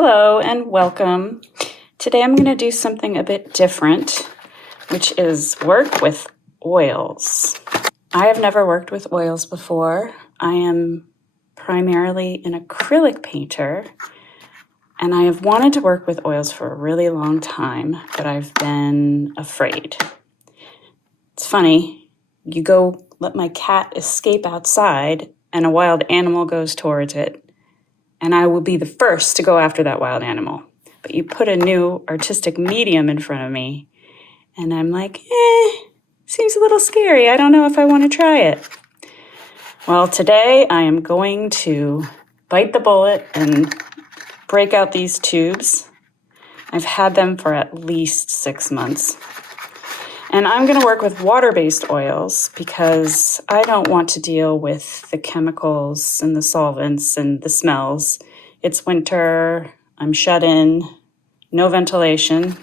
Hello and welcome. Today I'm going to do something a bit different, which is work with oils. I have never worked with oils before. I am primarily an acrylic painter, and I have wanted to work with oils for a really long time, but I've been afraid. It's funny, you go let my cat escape outside and a wild animal goes towards it, and I will be the first to go after that wild animal. But you put a new artistic medium in front of me, and I'm like, seems a little scary. I don't know if I want to try it. Well, today I am going to bite the bullet and break out these tubes. I've had them for at least 6 months. And I'm going to work with water-based oils because I don't want to deal with the chemicals and the solvents and the smells. It's winter, I'm shut in, no ventilation.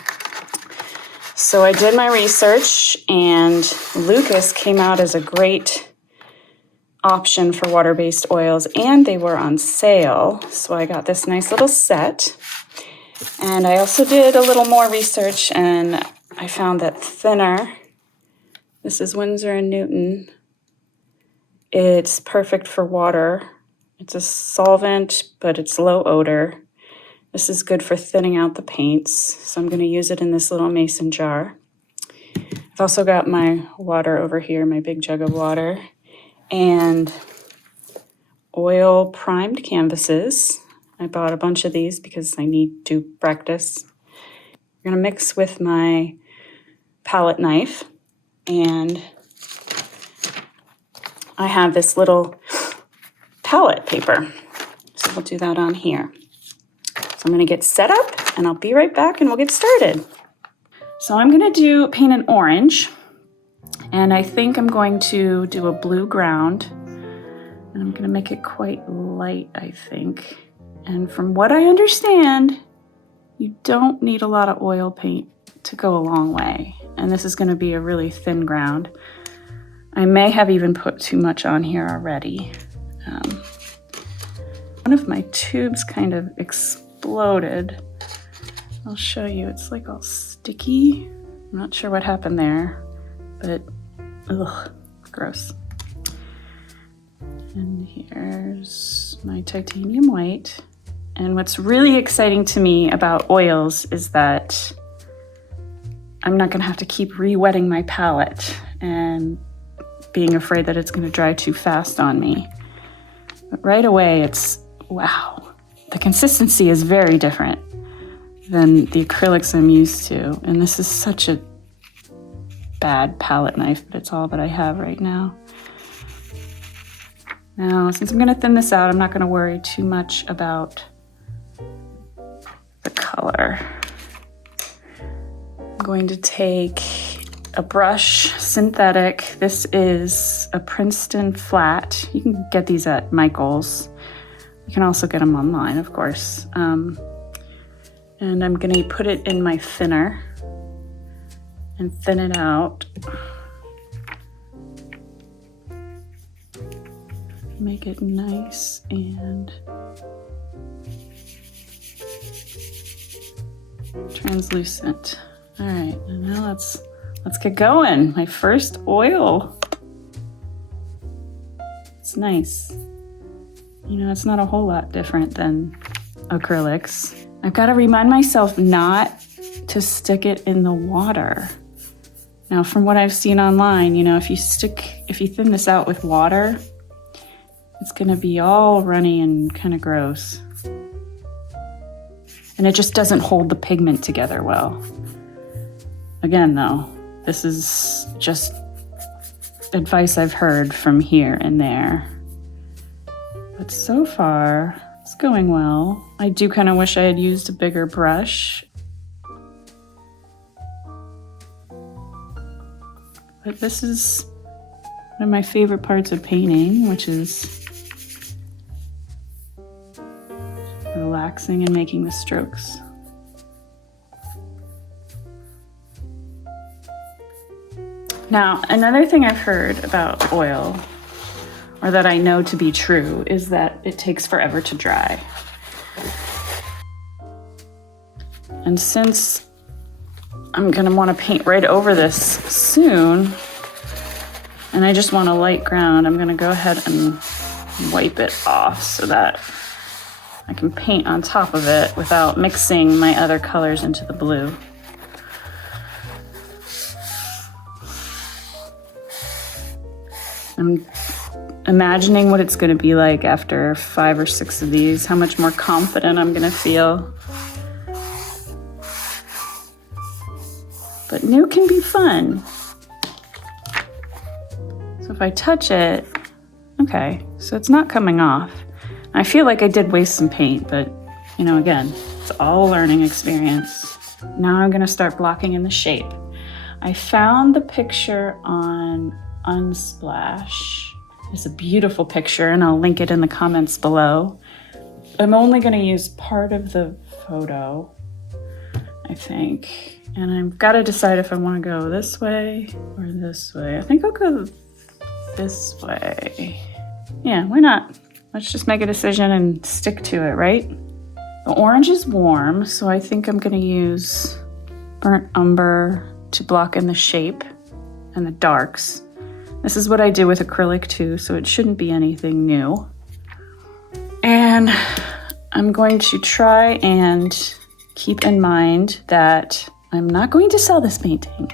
So I did my research, and Lucas came out as a great option for water-based oils, and they were on sale. So I got this nice little set. And I also did a little more research, and I found that thinner, this is Winsor & Newton, it's perfect for water. It's a solvent, but it's low odor. This is good for thinning out the paints, so I'm going to use it in this little mason jar. I've also got my water over here, my big jug of water, and oil primed canvases. I bought a bunch of these because I need to practice. I'm going to mix with my palette knife, and I have this little palette paper, so we'll do that on here. So I'm going to get set up, and I'll be right back, and we'll get started. So I'm going to paint an orange, and I think I'm going to do a blue ground, and I'm going to make it quite light, I think. And from what I understand, you don't need a lot of oil paint to go a long way. And this is going to be a really thin ground. I may have even put too much on here already. One of my tubes kind of exploded. I'll show you. It's like all sticky. I'm not sure what happened there, but ugh, gross. And here's my titanium white. And what's really exciting to me about oils is that I'm not going to have to keep re-wetting my palette and being afraid that it's going to dry too fast on me. But right away, it's, wow. The consistency is very different than the acrylics I'm used to. And this is such a bad palette knife, but it's all that I have right now. Now, since I'm going to thin this out, I'm not going to worry too much about the color. I'm going to take a brush, synthetic. This is a Princeton flat. You can get these at Michael's. You can also get them online, of course. And I'm going to put it in my thinner and thin it out. Make it nice and translucent. All right, and now let's get going. My first oil. It's nice. You know, it's not a whole lot different than acrylics. I've got to remind myself not to stick it in the water. Now, from what I've seen online, you know, if you thin this out with water, it's going to be all runny and kind of gross. And it just doesn't hold the pigment together well. Again, though, this is just advice I've heard from here and there. But so far, it's going well. I do kind of wish I had used a bigger brush. But this is one of my favorite parts of painting, which is relaxing and making the strokes. Now, another thing I've heard about oil, or that I know to be true, is that it takes forever to dry. And since I'm gonna wanna paint right over this soon, and I just want a light ground, I'm gonna go ahead and wipe it off so that I can paint on top of it without mixing my other colors into the blue. I'm imagining what it's gonna be like after 5 or 6 of these, how much more confident I'm gonna feel. But new can be fun. So if I touch it, okay, so it's not coming off. I feel like I did waste some paint, but you know, again, it's all a learning experience. Now I'm gonna start blocking in the shape. I found the picture on Unsplash. It's a beautiful picture and I'll link it in the comments below. I'm only gonna use part of the photo, I think. And I've gotta decide if I wanna go this way or this way. I think I'll go this way. Yeah, why not? Let's just make a decision and stick to it, right? The orange is warm, so I think I'm gonna use burnt umber to block in the shape and the darks. This is what I do with acrylic too, so it shouldn't be anything new. And I'm going to try and keep in mind that I'm not going to sell this painting.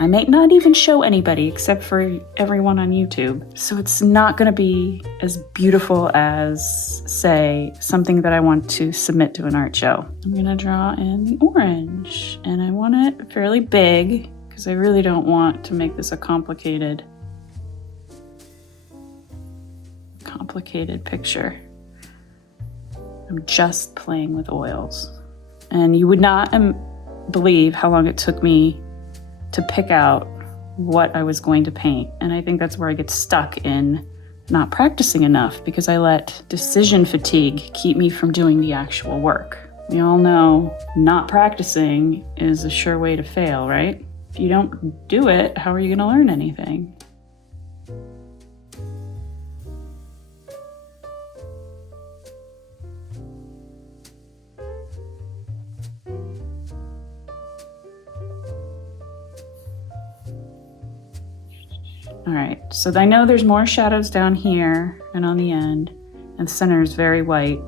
I may not even show anybody except for everyone on YouTube. So it's not gonna be as beautiful as, say, something that I want to submit to an art show. I'm gonna draw in the orange and I want it fairly big because I really don't want to make this a complicated picture. I'm just playing with oils. And you would not believe how long it took me to pick out what I was going to paint. And I think that's where I get stuck in not practicing enough because I let decision fatigue keep me from doing the actual work. We all know not practicing is a sure way to fail, right? If you don't do it, how are you gonna learn anything? All right, so I know there's more shadows down here and on the end, and the center is very white.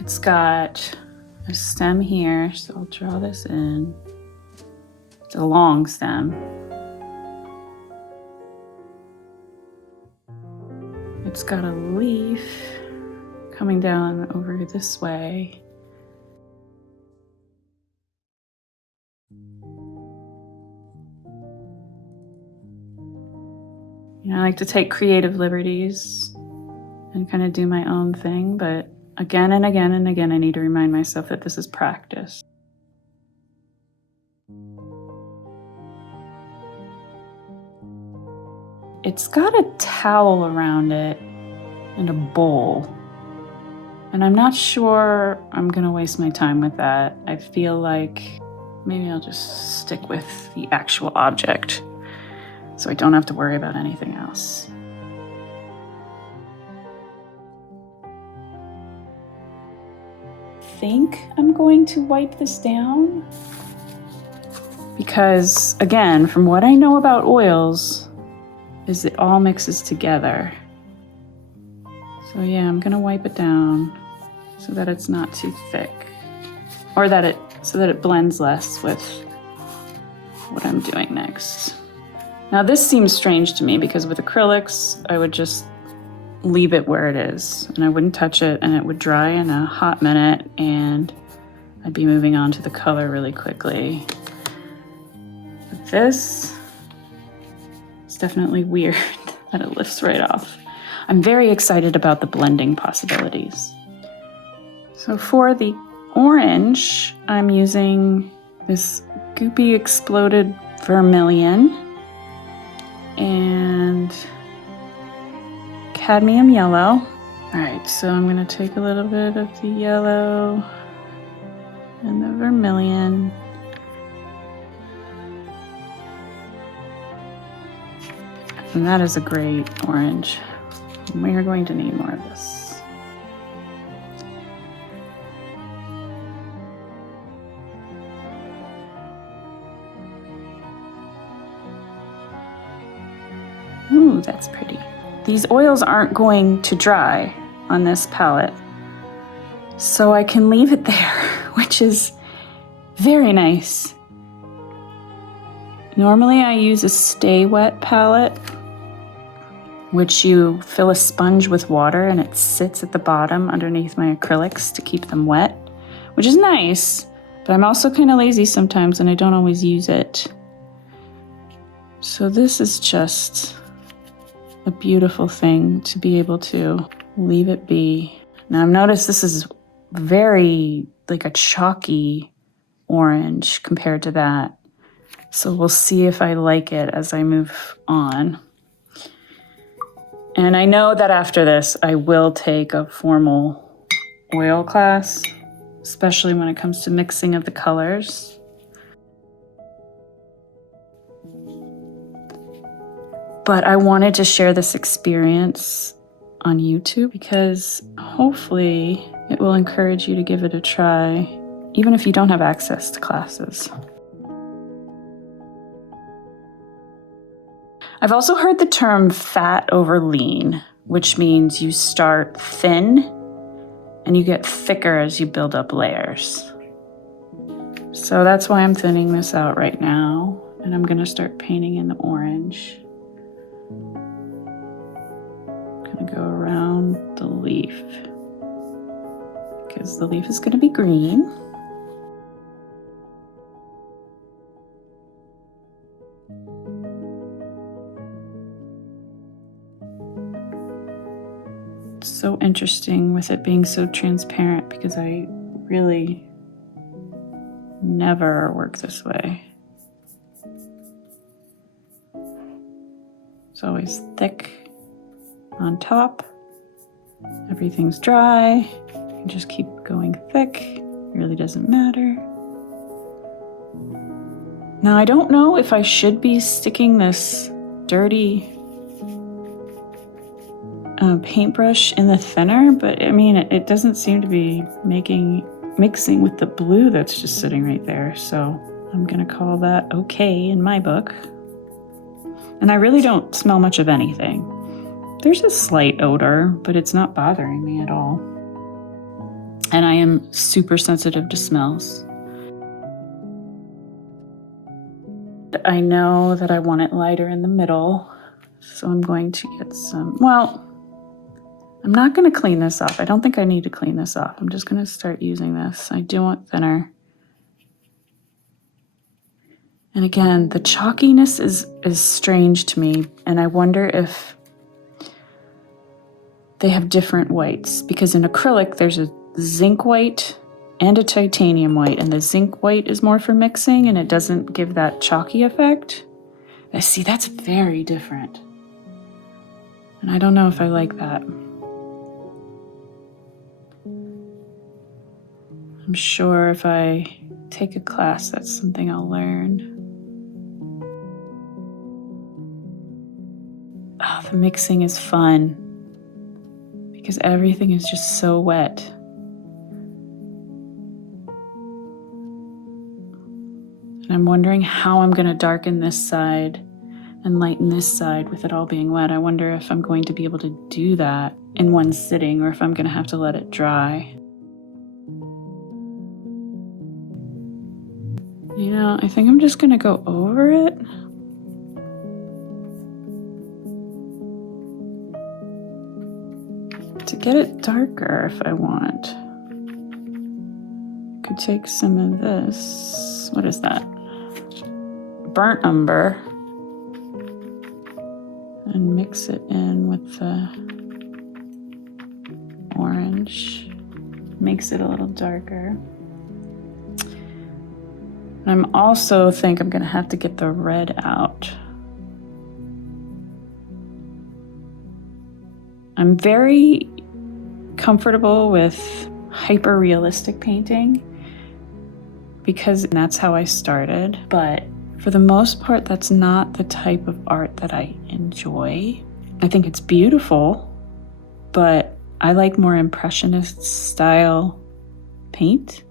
It's got a stem here, so I'll draw this in. It's a long stem. It's got a leaf coming down over this way. You know, I like to take creative liberties and kind of do my own thing, but again and again and again, I need to remind myself that this is practice. It's got a towel around it and a bowl, and I'm not sure I'm gonna waste my time with that. I feel like maybe I'll just stick with the actual object, so I don't have to worry about anything else. I think I'm going to wipe this down because, again, from what I know about oils, is it all mixes together. So yeah, I'm gonna wipe it down so that it's not too thick, or so that it blends less with what I'm doing next. Now this seems strange to me because with acrylics, I would just leave it where it is and I wouldn't touch it and it would dry in a hot minute and I'd be moving on to the color really quickly. But this is definitely weird that it lifts right off. I'm very excited about the blending possibilities. So for the orange, I'm using this goopy exploded vermilion and cadmium yellow. All right, so I'm gonna take a little bit of the yellow and the vermilion. And that is a great orange. We are going to need more of this. Ooh, that's pretty. These oils aren't going to dry on this palette, so I can leave it there, which is very nice. Normally I use a stay wet palette, which you fill a sponge with water and it sits at the bottom underneath my acrylics to keep them wet, which is nice, but I'm also kind of lazy sometimes and I don't always use it. So this is just a beautiful thing to be able to leave it be. Now I've noticed this is very like a chalky orange compared to that. So we'll see if I like it as I move on. And I know that after this, I will take a formal oil class, especially when it comes to mixing of the colors. But I wanted to share this experience on YouTube because hopefully it will encourage you to give it a try, even if you don't have access to classes. I've also heard the term fat over lean, which means you start thin and you get thicker as you build up layers. So that's why I'm thinning this out right now, and I'm gonna start painting in the orange. I'm gonna go around the leaf because the leaf is gonna be green. So interesting with it being so transparent because I really never work this way. It's always thick on top. Everything's dry. You just keep going thick. It really doesn't matter. Now I don't know if I should be sticking this dirty paintbrush in the thinner, but I mean, it doesn't seem to be mixing with the blue that's just sitting right there. So I'm gonna call that okay in my book. And I really don't smell much of anything. There's a slight odor, but it's not bothering me at all. And I am super sensitive to smells. I know that I want it lighter in the middle, so I'm going to get some, well, I'm not going to clean this off. I don't think I need to clean this off. I'm just going to start using this. I do want thinner. And again, the chalkiness is strange to me, and I wonder if they have different whites, because in acrylic there's a zinc white and a titanium white, and the zinc white is more for mixing and it doesn't give that chalky effect. I see, that's very different. And I don't know if I like that. I'm sure if I take a class, that's something I'll learn. Oh, the mixing is fun because everything is just so wet. And I'm wondering how I'm going to darken this side and lighten this side with it all being wet. I wonder if I'm going to be able to do that in one sitting or if I'm going to have to let it dry. You know, I think I'm just going to go over it. To get it darker if I want. I could take some of this. What is that? Burnt umber. And mix it in with the orange. Makes it a little darker. I'm also think I'm going to have to get the red out. I'm very comfortable with hyper-realistic painting because that's how I started, but for the most part, that's not the type of art that I enjoy. I think it's beautiful, but I like more impressionist style paint.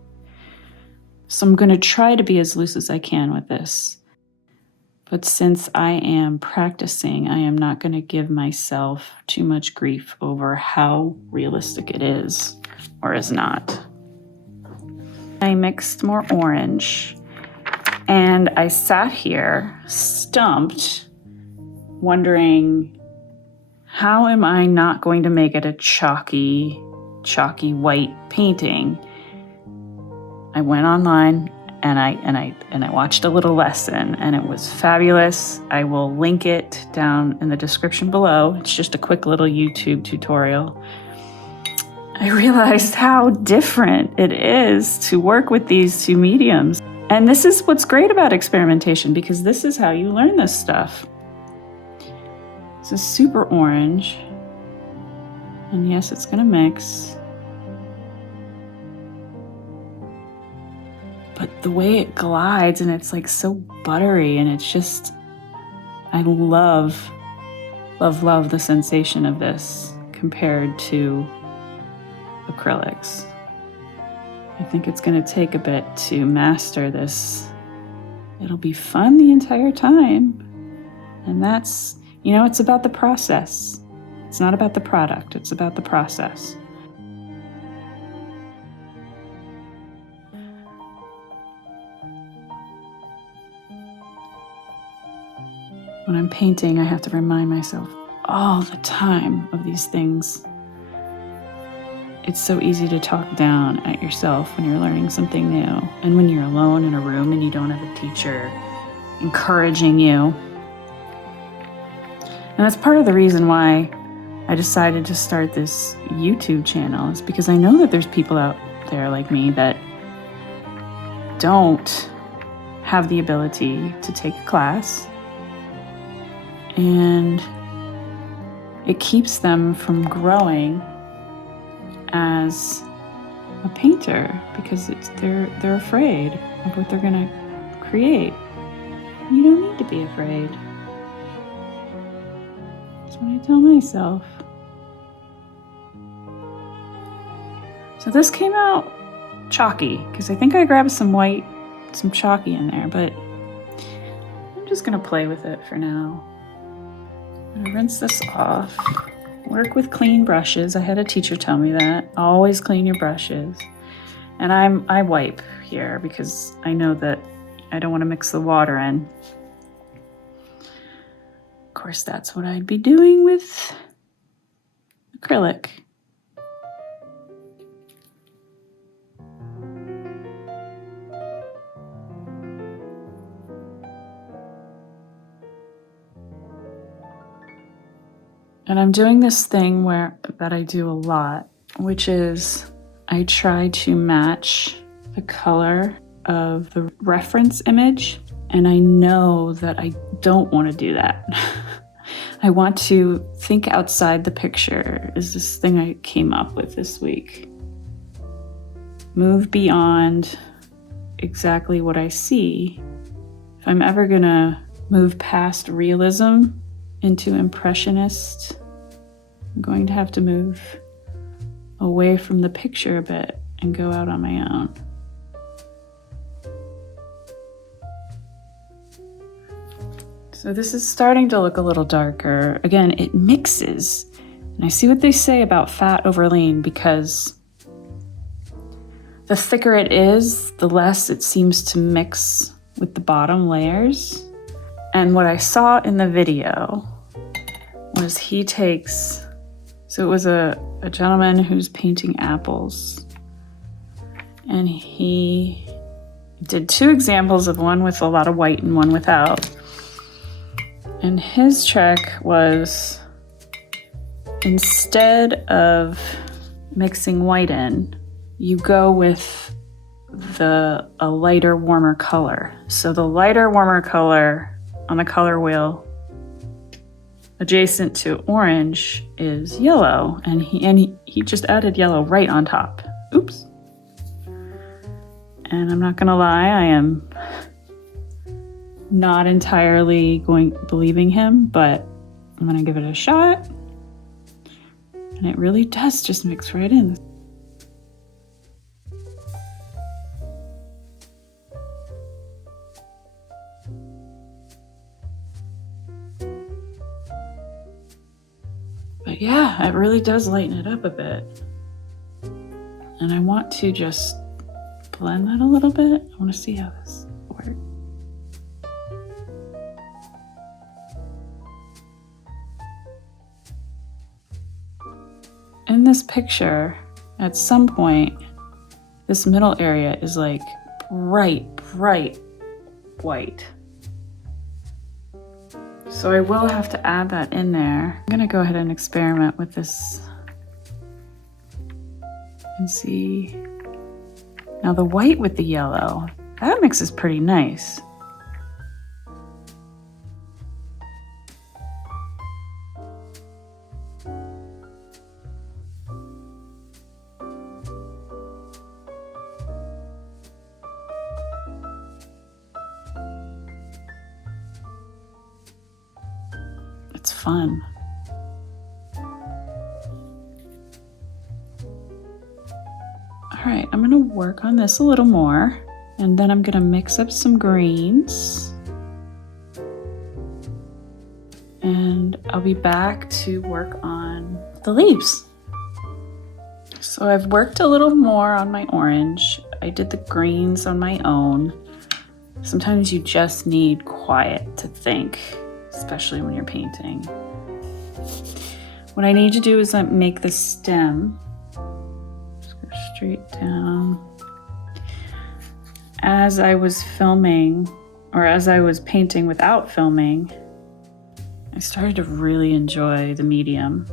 So I'm going to try to be as loose as I can with this. But since I am practicing, I am not going to give myself too much grief over how realistic it is or is not. I mixed more orange and I sat here stumped, wondering, how am I not going to make it a chalky white painting? I went online and I watched a little lesson and it was fabulous. I will link it down in the description below. It's just a quick little YouTube tutorial. I realized how different it is to work with these two mediums. And this is what's great about experimentation, because this is how you learn this stuff. This is super orange. And yes, it's gonna mix. But the way it glides and it's like so buttery and it's just, I love the sensation of this compared to acrylics. I think it's going to take a bit to master this. It'll be fun the entire time. And that's, it's about the process. It's not about the product, it's about the process. When I'm painting, I have to remind myself all the time of these things. It's so easy to talk down at yourself when you're learning something new, and when you're alone in a room and you don't have a teacher encouraging you. And that's part of the reason why I decided to start this YouTube channel, is because I know that there's people out there like me that don't have the ability to take a class, and it keeps them from growing as a painter because they're afraid of what they're gonna create. You don't need to be afraid. That's what I tell myself. So this came out chalky because I think I grabbed some chalky in there, but I'm just gonna play with it for now. I'm gonna rinse this off. Work with clean brushes. I had a teacher tell me that. Always clean your brushes. And I wipe here because I know that I don't want to mix the water in. Of course, that's what I'd be doing with acrylic. And I'm doing this thing that I do a lot, which is I try to match the color of the reference image. And I know that I don't want to do that. I want to think outside the picture, is this thing I came up with this week. Move beyond exactly what I see. If I'm ever gonna move past realism into impressionist, I'm going to have to move away from the picture a bit and go out on my own. So this is starting to look a little darker. Again, it mixes. And I see what they say about fat over lean, because the thicker it is, the less it seems to mix with the bottom layers. And what I saw in the video was he takes, so it was a gentleman who's painting apples, and he did two examples of one with a lot of white and one without. And his trick was, instead of mixing white in, you go with a lighter, warmer color. So the lighter, warmer color on the color wheel adjacent to orange is yellow, and he just added yellow right on top. Oops. And I'm not gonna lie, I am not entirely believing him, but I'm gonna give it a shot. And it really does just mix right in. But yeah, it really does lighten it up a bit. And I want to just blend that a little bit. I want to see how this works. In this picture, at some point, this middle area is like bright white. So I will have to add that in there. I'm gonna go ahead and experiment with this and see. Now the white with the yellow, that mixes pretty nice. It's fun. All right, I'm gonna work on this a little more, and then I'm gonna mix up some greens. And I'll be back to work on the leaves. So I've worked a little more on my orange. I did the greens on my own. Sometimes you just need quiet to think, especially when you're painting. What I need to do is make the stem. Just go straight down. As I was filming, or as I was painting without filming, I started to really enjoy the medium.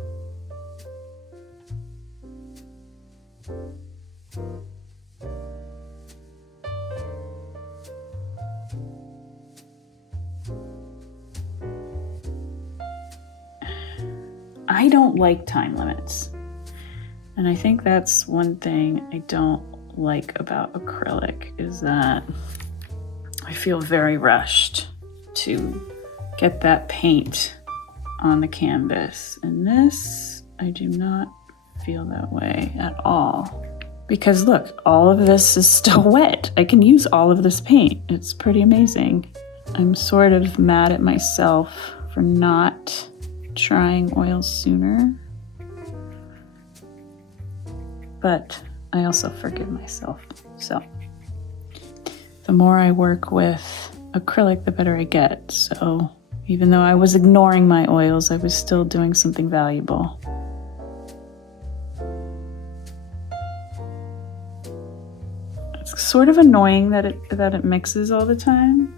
I don't like time limits. And I think that's one thing I don't like about acrylic, is that I feel very rushed to get that paint on the canvas. And this, I do not feel that way at all. Because look, all of this is still wet. I can use all of this paint. It's pretty amazing. I'm sort of mad at myself for not trying oils sooner. But I also forgive myself. So the more I work with acrylic, the better I get. So even though I was ignoring my oils, I was still doing something valuable. It's sort of annoying that it mixes all the time.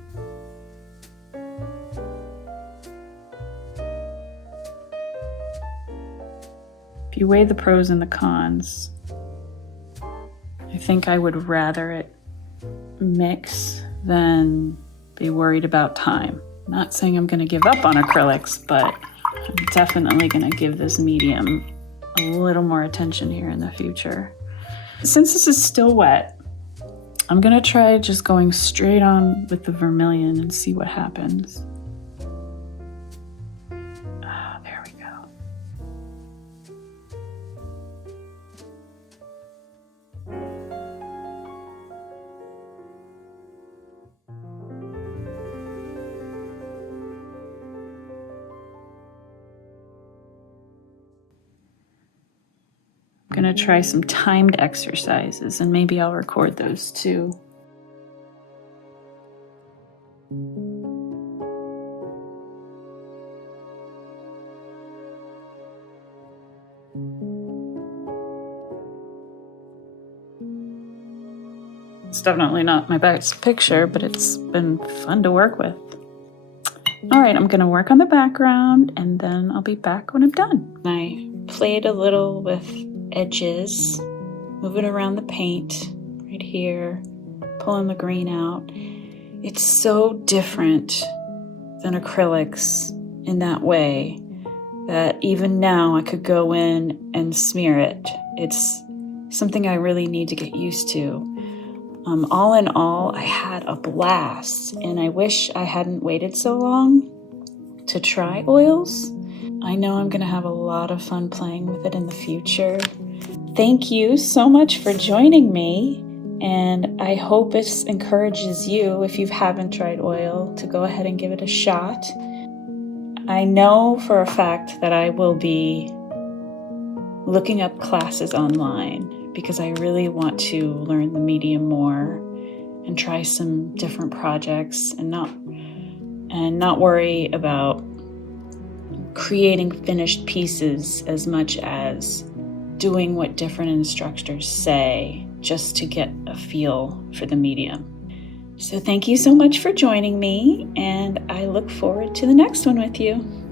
If you weigh the pros and the cons, I think I would rather it mix than be worried about time. I'm not saying I'm going to give up on acrylics, but I'm definitely going to give this medium a little more attention here in the future. Since this is still wet, I'm going to try just going straight on with the vermilion and see what happens. There we go. I'm gonna try some timed exercises, and maybe I'll record those too. It's definitely not my best picture, but it's been fun to work with. All right, I'm gonna work on the background, and then I'll be back when I'm done. I played a little with edges, moving around the paint right here, pulling the green out. It's so different than acrylics in that way that even now I could go in and smear it. It's something I really need to get used to. All in all, I had a blast, and I wish I hadn't waited so long to try oils. I know I'm gonna have a lot of fun playing with it in the future. Thank you so much for joining me, and I hope this encourages you, if you haven't tried oil, to go ahead and give it a shot. I know for a fact that I will be looking up classes online because I really want to learn the medium more and try some different projects and not worry about creating finished pieces as much as doing what different instructors say just to get a feel for the medium. So thank you so much for joining me, and I look forward to the next one with you.